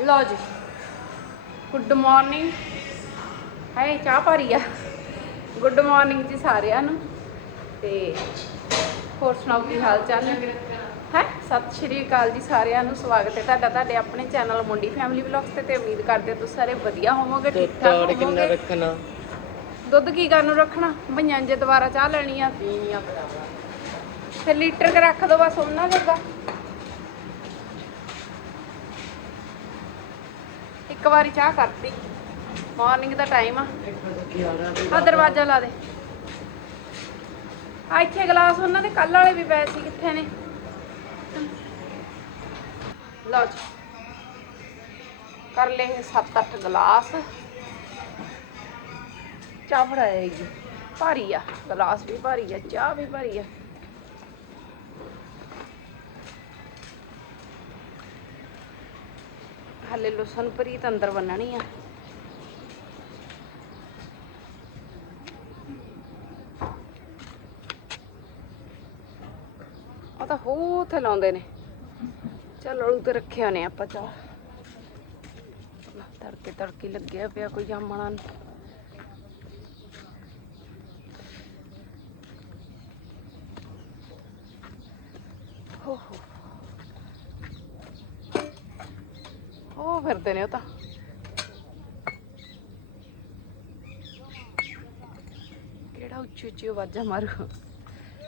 ਲਓ ਜੀ। Good morning ਹਾਏ ਚਾਹ ਭਾਰੀ ਆ। ਗੁੱਡ ਮਾਰਨਿੰਗ ਜੀ ਸਾਰਿਆਂ ਨੂੰ। ਤੇ ਹੋਰ ਸੁਣਾਓ ਕੀ ਹਾਲ ਚਾਲ ਹੈ ਹੈ? ਸਤਿ ਸ਼੍ਰੀ ਅਕਾਲ ਜੀ ਸਾਰਿਆਂ ਨੂੰ। ਸਵਾਗਤ ਹੈ ਤੁਹਾਡਾ ਤੁਹਾਡੇ ਆਪਣੇ ਚੈਨਲ ਮੁੰਡੀ ਫੈਮਿਲੀ ਵਲੌਗਸ ਤੇ ਤੇ ਉਮੀਦ ਕਰਦੇ ਹਾਂ ਤੁਸੀਂ ਸਾਰੇ ਵਧੀਆ ਹੋਵੋਗੇ ਠੀਕ ਠਾਕ ਤੋੜ ਕਿੰਨਾ ਹੋਵੋਗੇ। ਰੱਖਣਾ? ਦੁੱਧ ਕੀ ਕਰਨ ਨੂੰ ਰੱਖਣਾ? ਭਈਆਂ ਜੇ ਦੁਬਾਰਾ ਚਾਹ ਲੈਣੀ ਆ। ਪੀਣੀਆਂ ਫਿਰ ਲੀਟਰ ਕ ਰੱਖ ਦੋ ਬਸ ਉਹਨਾਂ ਜੋਗਾ। ਇੱਕ ਵਾਰੀ ਚਾਹ ਕਰਤੀ ਮਾਰਨਿੰਗ ਦਾ ਟਾਈਮ ਆ। ਆ ਦਰਵਾਜ਼ਾ ਲਾ ਦੇ। ਆ ਇੱਥੇ ਗਲਾਸ ਉਹਨਾਂ ਦੇ ਕੱਲ ਵਾਲੇ ਵੀ ਪਏ ਸੀ, ਕਿੱਥੇ ਨੇ? ਲਓ ਜੀ। ਕਰ ਲਏ 7-8 ਗਲਾਸ। ਚਾਹ ਫੜਾਏਗੀ ਭਾਰੀ ਆ। ਗਲਾਸ ਵੀ ਭਾਰੀ ਆ, ਚਾਹ ਵੀ ਭਾਰੀ ਆ। ਹਲੇ ਲੁਸਨ ਪ੍ਰੀਤ ਅੰਦਰ ਬੰਨਣੀ ਆ। ਉਹ ਤਾਂ ਹੋ ਉੱਥੇ ਲਾਉਂਦੇ ਨੇ। ਚਲੋ ਉਹ ਤੇ ਰੱਖਿਆ ਨੇ ਆਪਾਂ ਚਾਹ। ਤੜਕੇ ਤੜਕੇ ਲੱਗਿਆ ਪਿਆ ਕੋਈ ਜਾਮਣਾ ਨੀ। ਹੋ ਹੋ ਉਹ ਫਿਰਦੇ ਨੇ ਉਹ ਤਾਂ। ਕਿਹੜਾ ਉੱਚੀ ਉੱਚੀ ਆਵਾਜ਼ਾਂ ਮਾਰੂ।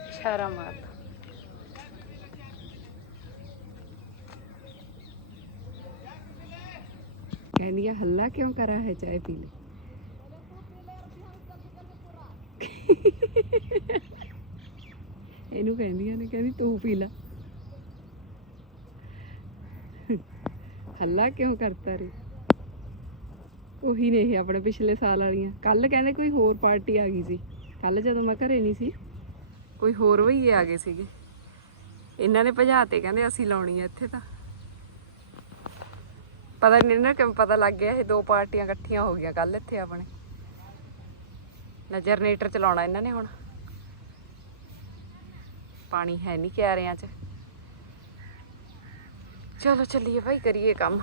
ਇਸ਼ਾਰਾ ਮਾਰਦਾ ਕਹਿੰਦੀ ਆ, ਹੱਲਾ ਕਿਉਂ ਕਰਾ ਹੈ ਚਾਹ ਪੀ ਲੈ ਇਹਨੂੰ ਕਹਿੰਦੀਆਂ ਨੇ ਕਹਿੰਦੀ ਤੂੰ ਪੀ ਲੈ। ਹੱਲਾ ਕਿਉਂ ਕਰਤਾ ਰੇ? ਉਹੀ ਨੇ ਇਹ ਆਪਣੇ ਪਿਛਲੇ ਸਾਲ ਵਾਲੀਆਂ। ਕੱਲ ਕਹਿੰਦੇ ਕੋਈ ਹੋਰ ਪਾਰਟੀ ਆ ਗਈ ਸੀ। ਕੱਲ ਜਦੋਂ ਮੈਂ ਘਰੇ ਨਹੀਂ ਸੀ, ਕੋਈ ਹੋਰ ਵਈਏ ਆ ਗਏ ਸੀਗੇ। ਇਹਨਾਂ ਨੇ ਭਜਾਤੇ ਕਹਿੰਦੇ ਅਸੀਂ ਲਾਉਣੀ ਆ ਇੱਥੇ ਤਾਂ। ਪਤਾ ਨਹੀਂ ਨਾ ਕਿਵੇਂ ਪਤਾ ਲੱਗ ਗਿਆ, ਇਹ ਦੋ ਪਾਰਟੀਆਂ ਇਕੱਠੀਆਂ ਹੋ ਗਈਆਂ ਕੱਲ ਇੱਥੇ ਆਪਣੇ। ਨਾ ਜਨਰੇਟਰ ਚਲਾਉਣਾ ਇਹਨਾਂ ਨੇ ਹੁਣ। ਪਾਣੀ ਹੈ ਨਹੀਂ ਕਿਆਰਿਆਂ 'ਚ। ਚਲੋ ਚੱਲੀਏ ਭਾਈ ਕਰੀਏ ਕੰਮ।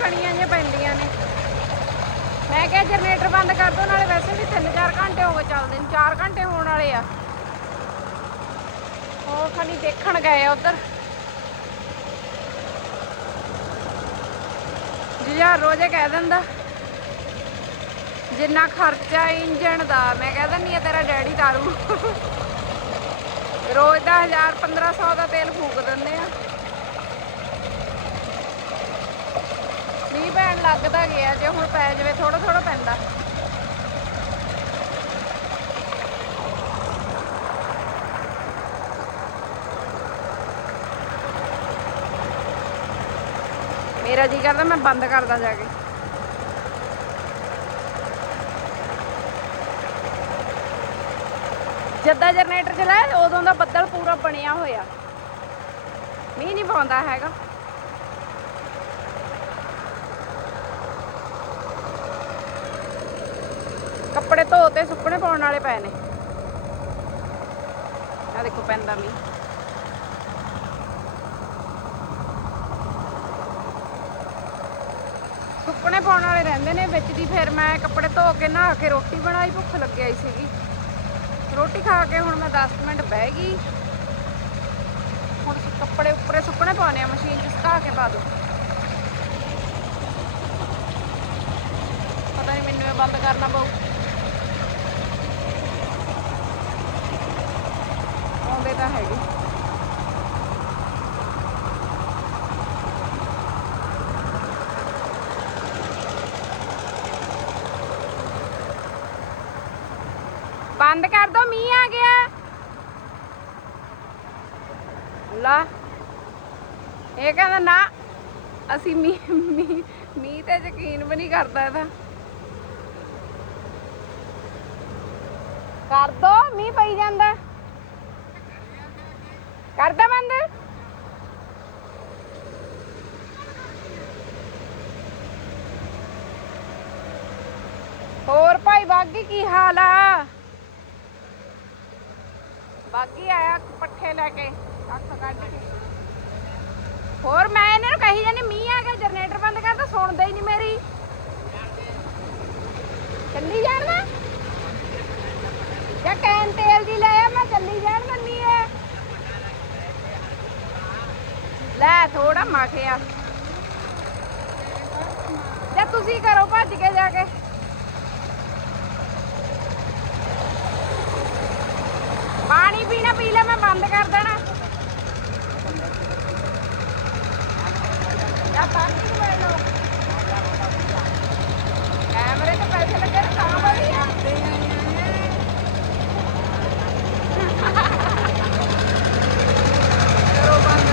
ਕਣੀਆਂ ਜਿਹੀਆਂ ਪੈਂਦੀਆਂ ਨੇ। ਮੈਂ ਕਿਹਾ ਜਨਰੇਟਰ ਬੰਦ ਕਰ ਦੋ, ਨਾਲੇ ਵੈਸੇ ਵੀ 3-4 ਘੰਟੇ ਹੋ ਗਏ ਚੱਲਦੇ ਨੂੰ 4 ਘੰਟੇ ਹੋਣ ਵਾਲੇ ਆ। ਉਹ ਖਾਲੀ ਦੇਖਣ ਗਏ ਆ ਉਧਰ। ਜਿਹਾ ਰੋਜ਼ੇ ਕਹਿ ਦਿੰਦਾ, ਜਿੰਨਾ ਖਰਚਾ ਇੰਜਣ ਦਾ, ਮੈਂ ਕਹਿ ਦਿੰਦੀ ਆ ਤੇਰਾ ਡੈਡੀ ਤਾਰੂ ਰੋਜ਼ ਦਾ 1000 1500 ਦਾ ਤੇਲ ਫੂਕ ਦਿੰਦੇ ਆ। ਮੀਂਹ ਪੈਣ ਲੱਗਦਾ ਗਿਆ, ਜੇ ਹੁਣ ਪੈ ਜਾਵੇ ਥੋੜਾ ਥੋੜਾ ਪੈਂਦਾ। ਮੇਰਾ ਜੀ ਕਰਦਾ, ਮੈਂ ਬੰਦ ਕਰਦਾ ਜਾ ਕੇ। ਜਦਾਂ ਜਨਰੇਟਰ ਚਲਾਇਆ ਉਦੋਂ ਦਾ ਬੱਦਲ ਪੂਰਾ ਬਣਿਆ ਹੋਇਆ। ਮੀਂਹ ਨਹੀਂ ਪਾਉਂਦਾ ਹੈਗਾ। ਕੱਪੜੇ ਧੋ ਤੇ ਸੁੱਕਣੇ ਪਾਉਣ ਵਾਲੇ ਪਏ ਨੇ। ਆ ਦੇਖੋ ਪੈਂਦਾ ਮੀਂਹ। ਸੁੱਕਣੇ ਪਾਉਣ ਵਾਲੇ ਰਹਿੰਦੇ ਨੇ, ਵਿੱਚ ਦੀ ਫਿਰ ਮੈਂ ਕੱਪੜੇ ਧੋ ਕੇ ਨਹਾ ਕੇ ਰੋਟੀ ਬਣਾਈ, ਭੁੱਖ ਲੱਗਿਆ ਹੀ ਸੀਗੀ। ਰੋਟੀ ਖਾ ਕੇ ਹੁਣ ਮੈਂ 10 ਮਿੰਟ ਬਹਿ ਗਈ। ਹੁਣ ਕੱਪੜੇ ਉੱਪਰੇ ਸੁੱਕਣੇ ਪਾਉਣੇ ਆ, ਮਸ਼ੀਨ 'ਚ ਸੁਕਾ ਕੇ ਪਾ ਦੋ। ਪਤਾ ਨਹੀਂ ਮੈਨੂੰ ਇਹ ਬੰਦ ਕਰਨਾ ਪਊ। ਆਉਂਦੇ ਤਾਂ ਹੈਗੇ। ਬੰਦ ਕਰ ਦੋ, ਮੀਂਹ ਆ ਗਿਆ। ਲਾ। ਇਹ ਕਹਿੰਦਾ, ਨਾ, ਅਸੀਂ ਮੀਂਹ ਮੀਂਹ ਮੀਂਹ ਤੇ ਯਕੀਨ ਵੀ ਨਹੀਂ ਕਰਦਾ ਇਹਦਾ। ਕਰ ਦੋ, ਮੀਂਹ ਪਈ ਜਾਂਦਾ ਕਰਦਾ ਬੰਦ ਹੋਰ ਭਾਈ ਬਾਗੀ ਕੀ ਹਾਲ ਆ? ਬਾਗੀ ਆਇਆ ਪੱਠੇ ਲੈ ਕੇ, ਅੱਖ ਕੱਢ ਕੇ। ਹੋਰ ਮੈਂ ਇਹਨਾਂ ਨੂੰ ਕਹੀ ਜਾਂਦੀ, ਮੀਂਹ ਆ ਗਿਆ, ਜਨਰੇਟਰ ਬੰਦ ਕਰ ਤਾਂ ਸੁਣਦਾ ਹੀ ਨਹੀਂ ਮੇਰੀ। ਚੱਲੀ ਜਾਣਾ ਜਾਂ ਕੈਨ ਤੇਲ ਦੀ ਲੈ ਆ, ਮੈਂ ਚੱਲੀ ਜਾਣ ਦਿੰਦੀ ਐ ਲੈ ਥੋੜਾ ਮਾਖਿਆ ਜਾਂ ਤੁਸੀਂ ਕਰੋ ਭੱਜ ਕੇ ਜਾ ਕੇ। ਪਾਣੀ ਪੀਣਾ ਪੀ ਲੈ ਮੈਂ ਬੰਦ ਕਰ ਦੇਣਾ। ਜਾਂ ਪਾਣੀ ਨੂੰ ਲੈ ਲਓ ਕੈਮਰੇ ਤੇ ਪੈਸੇ ਲੱਗੇ ਨੇ ਤਾਂ ਵਧੀਆ ਕਰੋ ਬੰਦ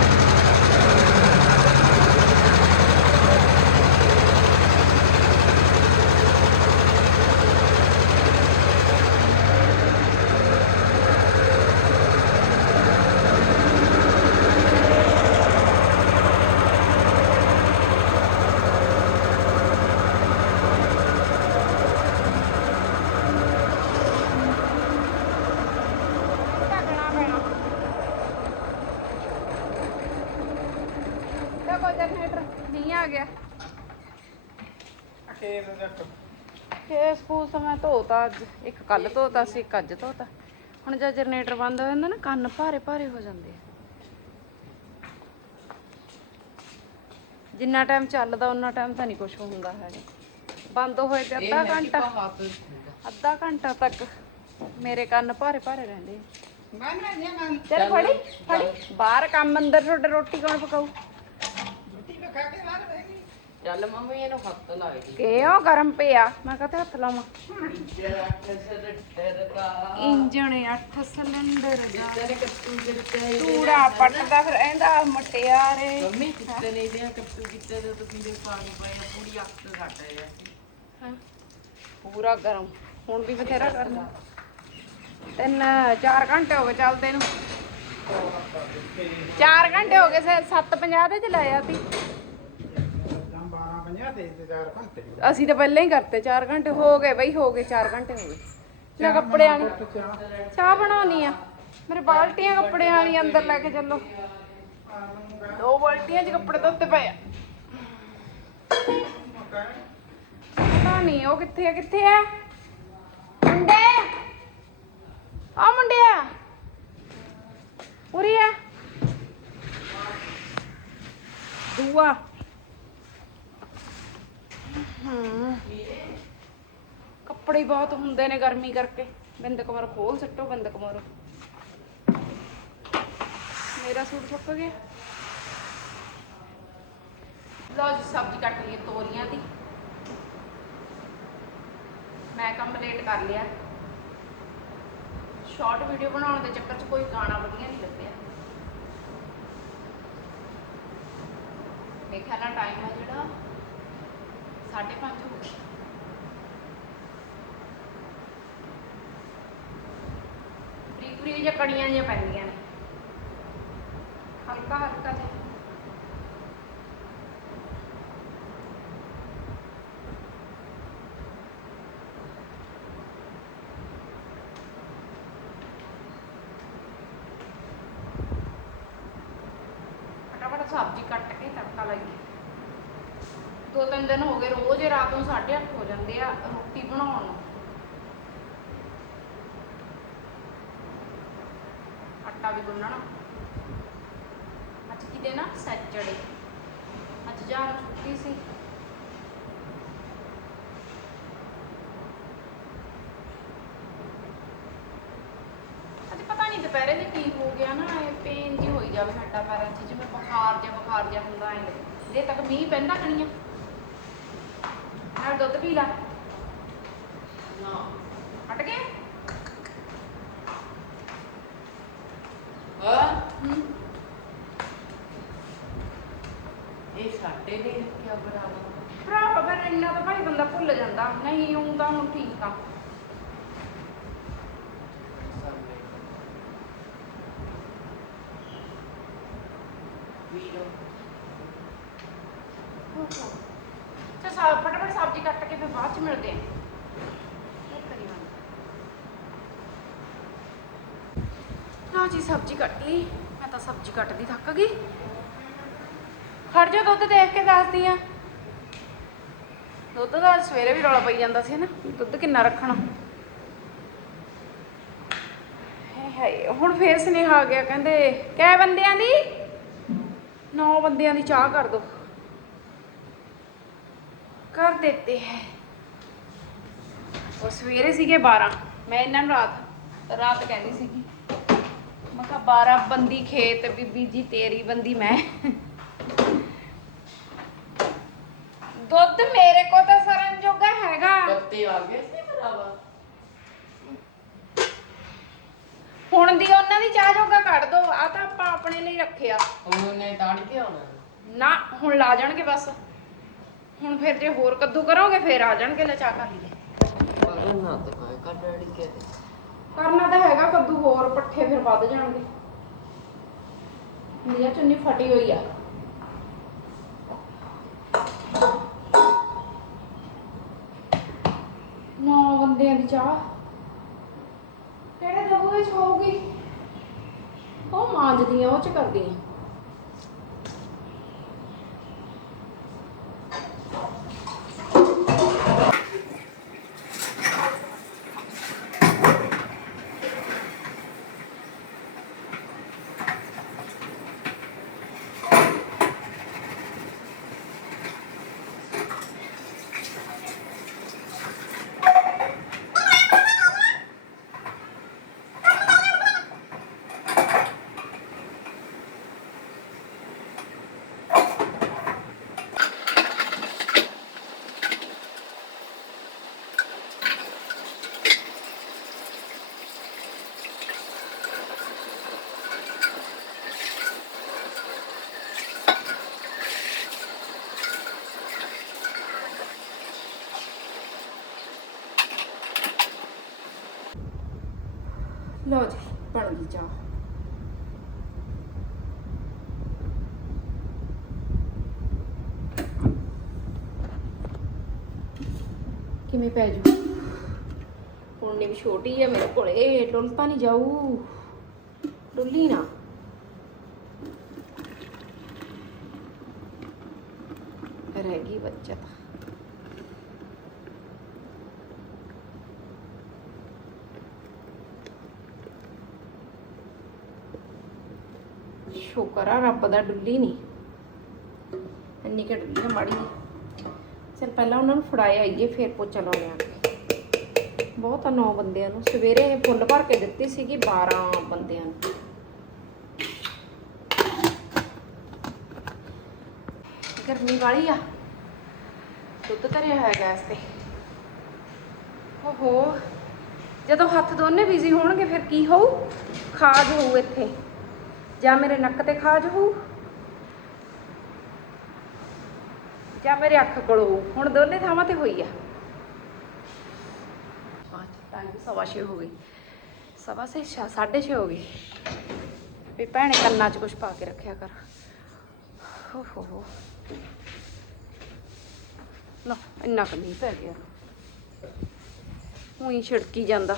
ਢੱਕਣਾ ਪੈਣਾ ਦੇਖੋ ਜਨਰੇਟਰ ਨਹੀਂ ਆ ਗਿਆ ਇਹ ਸਕੂਲ ਤੋਂ ਮੈਂ ਧੋਤਾ ਅੱਜ ਇੱਕ ਕੱਲ ਧੋਤਾ ਸੀ ਇੱਕ ਅੱਜ ਧੋਤਾ। ਹੁਣ ਜਦ ਜਨਰੇਟਰ ਬੰਦ ਹੋ ਜਾਂਦਾ ਨਾ ਕੰਨ ਭਾਰੇ ਭਾਰੇ ਹੋ ਜਾਂਦੇ ਆ। ਜਿੰਨਾ ਟਾਈਮ ਚੱਲਦਾ ਉਹਨਾਂ ਟਾਈਮ ਤਾਂ ਨਹੀਂ ਕੁਝ ਹੁੰਦਾ ਹੈਗਾ। ਬੰਦ ਹੋਏ ਤੇ ਅੱਧਾ ਘੰਟਾ ਅੱਧਾ ਘੰਟਾ ਤੱਕ ਮੇਰੇ ਕੰਨ ਭਾਰੇ ਭਾਰੇ ਰਹਿੰਦੇ ਚੱਲ ਫੜੀ ਫੜੀ। ਬਾਹਰ ਕੰਮ ਅੰਦਰ ਤੁਹਾਡੇ ਰੋਟੀ ਕੌਣ ਪਕਾਊ? ਚੱਲ ਮੰਮੀ ਇਹਨੂੰ ਹੱਥ ਲਾਏ ਦੀ। ਕਿਉਂ ਗਰਮ ਪਿਆ? ਮੈਂ ਕਹਤੇ ਹੱਥ ਲਾਵਾਂ। ਇੰਜਣ 8 ਸਿਲੰਡਰ ਦਾ। ਚੂੜਾ ਪੱਟਦਾ ਫਿਰ ਇਹਦਾ ਮਟਿਆਰੇ। ਮੰਮੀ ਕਿੱਤੇ ਨਹੀਂ ਦੇ ਕੱਟੂ ਕਿੱਤੇ ਦੇ ਤੁਸੀਂ ਦੇ ਪਾਣੀ ਪਾਇਆ ਪੂਰੀ ਅੱਖ ਘਟੇ ਆ ਹਾਂ, ਪੂਰਾ ਗਰਮ। ਹੁਣ ਵੀ ਬਥੇਰਾ ਕਰਨਾ ਤਿੰਨ ਚਾਰ ਘੰਟੇ ਹੋ ਗਏ ਚੱਲਦੇ ਨੂੰ। ਚਾਰ ਘੰਟੇ ਹੋ ਗਏ 7:50 ਦੇ ਚ ਲਾਇਆ ਸੀ। ਅਸੀਂ ਤਾਂ ਪਹਿਲਾਂ ਹੀ ਕਰਤੇ 4 ਘੰਟੇ ਹੋ ਗਏ ਬਈ ਹੋ ਗਏ 4 ਘੰਟੇ ਹੋ ਗਏ। ਲੈ ਕੱਪੜਿਆਂ ਵਾਲੀ। ਚਾਹ। ਬਣਾਉਣੀ ਆ। ਮੇਰੇ ਬਾਲਟੀਆਂ ਕੱਪੜਿਆਂ ਵਾਲੀ ਅੰਦਰ ਲੈ ਕੇ ਚੱਲੋ। ਦੋ ਬਾਲਟੀਆਂ 'ਚ ਕੱਪੜੇ ਧੋਤੇ ਪਏ ਆ। ਪਤਾ ਨਹੀਂ ਉਹ ਕਿੱਥੇ ਆ ਕਿੱਥੇ ਆ? ਮੁੰਡੇ! ਆ। ਮੁੰਡਿਆ ਉਰੀ ਆ। ਦੂਆ। ਕੱਪੜੇ ਬਹੁਤ ਹੁੰਦੇ ਨੇ ਗਰਮੀ ਕਰਕੇ। ਬਿੰਦ ਕਮਰ ਖੋਲ ਸੱਟੋ ਬਿੰਦ ਕਮਰ ਮੇਰਾ ਸੂਟ ਸੁੱਕ ਗਿਆ। ਲਓ ਜੀ, ਸਬਜ਼ੀ ਕੱਟ ਲਈ ਤੋਰੀਆਂ ਦੀ। ਮੈਂ ਕੰਪਲੀਟ ਕਰ ਲਿਆ। ਸ਼ਾਰਟ ਵੀਡੀਓ ਬਣਾਉਣ ਦੇ ਚੱਕਰ 'ਚ ਕੋਈ ਗਾਣਾ ਵਧੀਆ ਨਹੀਂ ਲੱਗਿਆ। ਮੇਰੇ ਖਿਆਲ ਟਾਈਮ ਹੈ ਜਿਹੜਾ 5:30 ਹੋ ਗਿਆ ਬਰੀਕ ਬਰੀਕ ਕਣੀਆਂ ਜਿਹੀਆਂ ਪੈਂਦੀਆਂ ਨੇ। ਹਲਕਾ ਹਲਕਾ ਜਿਹਾ। ਫਟਾਫਟ ਸਬਜ਼ੀ ਕੱਟ ਕੇ ਤੜਕਾ ਲਾਈਏ। ਦੋ ਤਿੰਨ ਦਿਨ ਹੋ ਗਏ, ਰੋਜ਼ ਰਾਤ ਨੂੰ 8:30 ਹੋ ਜਾਂਦੇ ਆ ਰੋਟੀ ਬਣਾਉਣ ਨੂੰ। ਆਟਾ ਅੱਜ ਕੀ ਦਿਨ ਆ ਅੱਜ ਜਾਨ ਛੁੱਟੀ ਸੀ। ਅੱਜ ਪਤਾ ਨਹੀਂ ਦੁਪਹਿਰੇ ਦੇ ਕੀ ਹੋ ਗਿਆ ਨਾ, ਇਹ ਪੇਨ ਜੀ ਹੋਈ ਜਾਵੇ ਹੱਡਾਂ ਪੈਰਾਂ 'ਚ, ਜਿਵੇਂ ਬੁਖਾਰ ਜਿਹਾ ਬੁਖਾਰ ਜਿਹਾ ਹੁੰਦਾ ਐ। ਜੇ ਤੱਕ ਮੀਂਹ ਪੈਂਦਾ ਕਣੀਆਂ ਨਾਲ ਦੁੱਧ ਪੀ ਲਾ। ਨਾ ਹਟ ਗਏ ਹਾਂ ਹੂੰ ਇਹ ਸਾਡੇ ਨੇ ਰੱਖਿਆ ਬਰਾਬਰ ਭਰਾ ਫਿਰ ਇੰਨਾ ਤਾਂ ਭਾਈ ਬੰਦਾ ਭੁੱਲ ਜਾਂਦਾ ਨਹੀਂ ਉਹ ਤਾਂ ਹੁਣ ਠੀਕ ਆ ਸਾਹਮਣੇ ਵੀਰੋ ਤੇ ਸਾ ਫਟਾਫਟ ਸਬਜ਼ੀ ਕੱਟ ਕੇ ਫਿਰ ਬਾਅਦ ਚ ਮਿਲਦੇ ਆਂ। ਲਓ ਜੀ, ਸਬਜ਼ੀ ਕੱਟ ਲਈ। ਮੈਂ ਤਾਂ ਸਬਜ਼ੀ ਕੱਟਦੀ ਥੱਕ ਗਈ। ਖੜ ਜਾ ਦੁੱਧ ਦੇਖ ਕੇ ਦੱਸਦੀ ਆ। ਦੁੱਧ ਦਾ ਸਵੇਰੇ ਵੀ ਰੌਲਾ ਪਈ ਜਾਂਦਾ ਸੀ ਨਾ ਦੁੱਧ ਕਿੰਨਾ ਰੱਖਣਾ। ਹਾਏ ਹੁਣ ਫੇਰ ਸੁਨੇਹਾ ਆ ਗਿਆ, ਕਹਿੰਦੇ ਕੈ ਬੰਦਿਆਂ ਦੀ 9 ਬੰਦਿਆਂ ਦੀ ਚਾਹ ਕਰ ਦੋ। ਕਰ ਦਿੱਤੇ ਹੈ। ਉਹ ਸਵੇਰੇ ਸੀਗੇ 12 ਮੈਂ ਇਹਨਾਂ ਨੂੰ ਰਾਤ ਰਾਤ ਕਹਿੰਦੀ ਸੀਗੀ। ਮੈਂ ਕਿਹਾ 12 ਬੰਦੀ ਖੇਤ, ਬੀਬੀ ਜੀ ਤੇਰੀ ਬੰਦੀ ਮੈਂ। ਦੁੱਧ ਮੇਰੇ ਕੋਲ ਤਾਂ ਸਰਨ ਜੋਗਾ ਹੈਗਾ। ਪੱਤੇ ਆ ਗਏ ਸੀ ਬਰਾਬਰ ਹੁਣ ਦੀ ਉਹਨਾਂ ਦੀ ਚਾਹ ਜੋਗਾ ਕੱਢ ਦੋ ਆ ਤਾਂ ਆਪਾਂ ਆਪਣੇ ਲਈ ਰੱਖਿਆ। ਉਹਨੇ ਤਾੜ ਕੇ ਆਉਣਾ। ਨਾ ਹੁਣ ਲਾ ਜਾਣਗੇ ਬਸ। ਹੁਣ ਫਿਰ ਜੇ ਹੋਰ ਕੱਦੂ ਕਰੋਗੇ ਫਿਰ ਆ ਜਾਣਗੇ ਲੈ ਚਾਹ ਕਰ ਲਈਏ ਪਰ ਨਾ ਤੇ ਕੋਈ ਕਰ ਡੈਡੀ ਕੇ। ਕਰਨਾ ਤਾਂ ਹੈਗਾ ਕੱਦੂ ਹੋਰ ਪੱਠੇ ਫਿਰ ਵੱਧ ਜਾਣਗੇ। ਨੀਆ ਚੁੰਨੀ ਫਟੀ ਹੋਈ ਆ। ਨੌ ਬੰਦਿਆਂ ਦੀ ਚਾਹ। ਵਿੱਚ ਹੋਊਗੀ। ਉਹ ਮਾਂਜਦੀ ਆ ਉਹ ਚ ਕਰਦੀ ਆ ਲਓ ਜੀ ਬਣ ਗਈ ਚਾਹ ਕਿਵੇਂ ਪੈ ਜੂ ਹੁਣ ਵੀ ਛੋਟੀ ਹੈ ਮੇਰੇ ਕੋਲੇ ਡੁੱਲ ਤਾਂ ਨਹੀਂ ਜਾਊ ਡੁੱਲੀ ਨਾ ਰਹਿ ਗਈ ਬੱਚਾ ਤਾਂ ਸ਼ੁਕਰ ਆ, ਰੱਬ ਦਾ ਡੁੱਲੀ ਨਹੀਂ ਇੰਨੀ ਕਿ ਡੁੱਲੀ ਆ ਮਾੜੀ ਜਿਹੀ। ਪਹਿਲਾਂ ਉਹਨਾਂ ਨੂੰ ਫੜਾਇਆ ਆਈਏ, ਫਿਰ ਪੋਚਾ ਲਾਉਣੇ ਆ। ਬਹੁਤ ਆ ਨੌ ਬੰਦਿਆਂ ਨੂੰ। ਸਵੇਰੇ ਫੁੱਲ ਭਰ ਕੇ ਦਿੱਤੀ ਸੀਗੀ 12 ਬੰਦਿਆਂ ਨੂੰ। ਗਰਮੀ ਵਾਲੀ ਆ। ਦੁੱਧ ਧਰਿਆ ਹੋਇਆ ਗੈਸ ਤੇ। ਓਹੋ। ਜਦੋਂ ਹੱਥ ਦੋਨੇ ਬਿਜ਼ੀ ਹੋਣਗੇ, ਫਿਰ ਕੀ ਹੋਊ? ਖਾਦ ਹੋਊ ਇੱਥੇ। ਜਾਂ ਮੇਰੇ ਨੱਕ ਤੇ ਖਾਜ ਹੋਊ? ਜਾਂ ਮੇਰੇ ਅੱਖ ਕੋਲ ਹੋਊ? ਹੁਣ ਦੋਨੇ ਥਾਵਾਂ ਤੇ ਹੋਈ ਆ। ਟਾਈਮ ਸਵਾ ਛੇ ਹੋ ਗਈ। ਸਵਾ ਸੇ ਛੇ, ਸਾਢੇ ਛੇ ਹੋ ਗਈ ਵੀ ਭੈਣੇ ਕੰਨਾਂ 'ਚ ਕੁਝ ਪਾ ਕੇ ਰੱਖਿਆ ਕਰ। ਹੋ ਹੋ ਹੋ। ਲੋ ਇੰਨਾ ਕੁ ਨਹੀਂ ਪੈ ਗਿਆ। ਉਹੀ ਛਿੜਕੀ ਜਾਂਦਾ।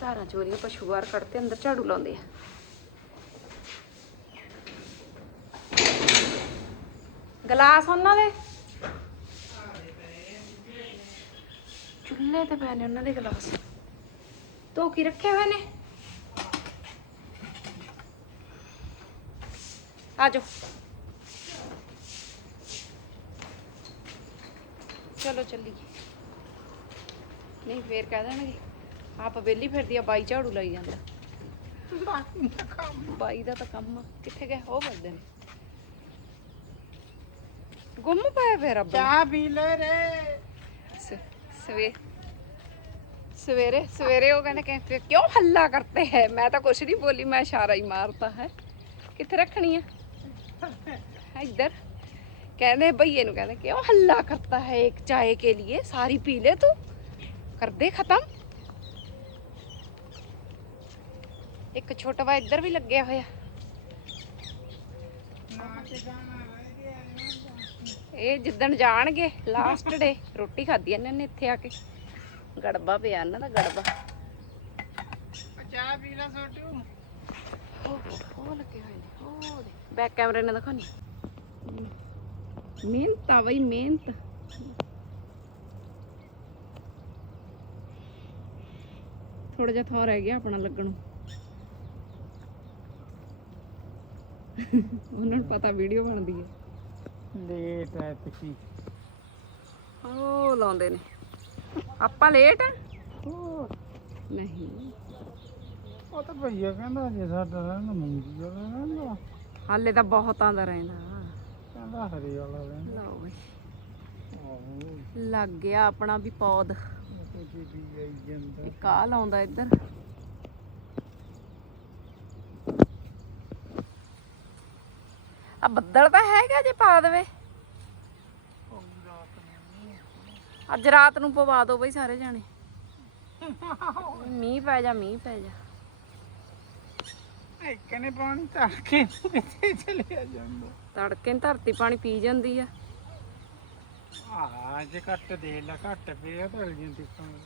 ਧਾਰਾਂ ਚੋਰੀਆਂ ਪਸ਼ੂ ਬਾਹਰ ਕੱਢਤੇ ਅੰਦਰ ਝਾੜੂ ਲਾਉਂਦੇ ਆ। ਗਲਾਸ ਉਹਨਾਂ ਦੇ? ਚੁੱਲ੍ਹੇ ਤੇ ਪਏ ਨੇ ਉਹਨਾਂ ਦੇ ਗਲਾਸ। ਧੋ ਕੇ ਰੱਖੇ ਹੋਏ ਨੇ? ਆ ਜਾਓ ਚਲੋ ਚੱਲੀਏ। ਨਹੀਂ, ਫੇਰ ਕਹਿ ਦੇਣਗੇ। ਆਪ ਵੇਹਲੀ ਫਿਰਦੀ ਆ ਬਾਈ ਝਾੜੂ ਲਾਈ ਜਾਂਦਾ। ਬਾਈ ਦਾ ਤਾਂ ਕੰਮ ਕਿੱਥੇ ਗਏ? ਉਹ ਕਰਦੇ ਨੇ। ਗੁੰਮ ਪਾਇਆ ਫੇਰ ਰੱਬ ਚਾਹ ਪੀ ਲੈ ਰੇ। ਸਵੇ ਸਵੇਰੇ ਸਵੇਰੇ ਉਹ ਕਹਿੰਦੇ ਕਹਿੰਦੇ ਕਿਉਂ ਹੱਲਾ ਕਰਤੇ ਹੈ? ਮੈਂ ਤਾਂ ਕੁਛ ਨਹੀਂ ਬੋਲੀ ਮੈਂ ਇਸ਼ਾਰਾ ਹੀ ਮਾਰਤਾ ਹੈ। ਕਿੱਥੇ ਰੱਖਣੀ ਆ? ਇੱਧਰ। ਕਹਿੰਦੇ ਭਈਏ ਨੂੰ ਕਹਿੰਦੇ ਕਿਉਂ ਹੱਲਾ ਕਰਤਾ ਹੈ? ਇੱਕ ਚਾਏ ਕੇ ਲਈ ਸਾਰੀ ਪੀ ਲੈ ਤੂੰ। ਕਰਦੇ ਖਤਮ। ਇੱਕ ਛੋਟਾ ਵਾ ਇੱਧਰ ਵੀ ਲੱਗਿਆ ਹੋਇਆ। ਇਹ ਜਿੱਦਣ ਜਾਣਗੇ ਲਾਸਟ ਡੇ ਰੋਟੀ ਖਾਧੀ ਇਹਨਾਂ ਨੇ ਇੱਥੇ ਆ ਕੇ। ਗੜਬਾ ਪਿਆ ਇਹਨਾਂ ਦਾ ਗੜਬਾ। ਚਾਹ ਪੀ ਲੈ ਛੋਟੂ। ਉਹ ਉਹ ਲੱਗੇ ਹੋਏ ਨੇ ਉਹ ਦੇ ਬੈਕ ਕੈਮਰੇ ਨਾਲ ਦਿਖਾਣੀ ਮਿਹਨਤ ਆ ਬਈ ਮਿਹਨਤ। ਥੋੜਾ ਜਿਹਾ ਥਾਂ ਰਹਿ ਗਿਆ ਆਪਣਾ ਲੱਗਣ। ਨੂੰ ਉਹਨਾਂ ਨੂੰ ਪਤਾ ਵੀਡੀਓ ਬਣਦੀ ਹੈ। ਲੇਟ ਹੈ ਤੁਸੀਂ ਉਹ ਲਾਉਂਦੇ ਨੇ। ਆਪਾਂ ਲੇਟ ਆ? ਹੋਰ? ਨਹੀਂ। ਉਹ ਤਾਂ ਭਈਆ ਕਹਿੰਦਾ ਜੇ ਸਾਡਾ ਰਹਿਣਾ ਮੰਗੀ ਵਾਲਾ ਰਹਿੰਦਾ ਹਾਲੇ ਤਾਂ ਬਹੁਤਾਂ ਦਾ ਰਹਿੰਦਾ। ਕਹਿੰਦਾ ਹਰੀ ਵਾਲਾ ਰਹਿੰਦਾ ਲਓ ਬਈ। ਆਹੋ। ਲੱਗ ਗਿਆ ਆਪਣਾ ਵੀ ਪੌਦ ਉਹ ਜੀ ਵੀ ਆਈ ਜਾਂਦਾ। ਇੱਕ ਆ ਲਾਉਂਦਾ ਇੱਧਰ। ਆ ਬੱਦਲ ਤਾਂ ਹੈਗਾ ਜੇ ਪਾ ਦੇਵੇ। ਅੱਜ ਰਾਤ ਨੂੰ ਪਵਾ ਦਿਓ ਬਈ ਸਾਰੇ ਜਾਣੇ। ਮੀਂਹ ਪੈ ਜਾ ਮੀਂਹ ਪੈ ਜਾ। ਇੱਕ ਨੇ ਪਾਣੀ ਧਰ ਕੇ ਕਿੱਥੇ ਜਾਂਦਾ। ਤੜਕੇ ਨੂੰ ਧਰਤੀ ਪਾਣੀ ਪੀ ਜਾਂਦੀ ਆ। ਆ ਜੇ ਘੱਟ ਦੇ ਲਾ ਘੱਟ ਪਿਆ ਧਰ ਜਾਂਦੀ ਪਾਣੀ